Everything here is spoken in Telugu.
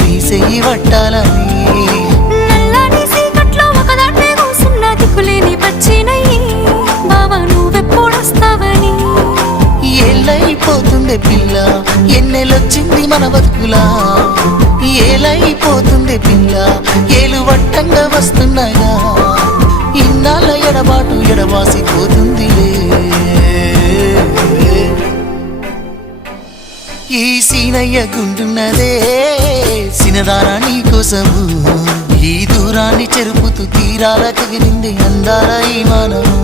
నీ చెయ్యి పట్టాలని నల్లని సీకట్లో ఒకదాన్నే కూసున్న దిక్కులేని పచ్చినయ్యి బావా నువ్వెప్పుడొస్తావని ఏళ్ళైపోతుంది పిల్ల ఎన్నెలొచ్చింది మన బతుకులా ఏలైపోతుంది పిల్ల ఏలు వట్టంగా వస్తున్నాయా ఇన్నాళ్ళ ఎడబాటు ఎడవాసిపోతుందిలే ఈ సీనయ్య గుంటున్నదే సినదారా నీ కోసము ఈ దూరాన్ని చెరుపుతూ తీరాల కగిలింది అందాల ఈ మానవు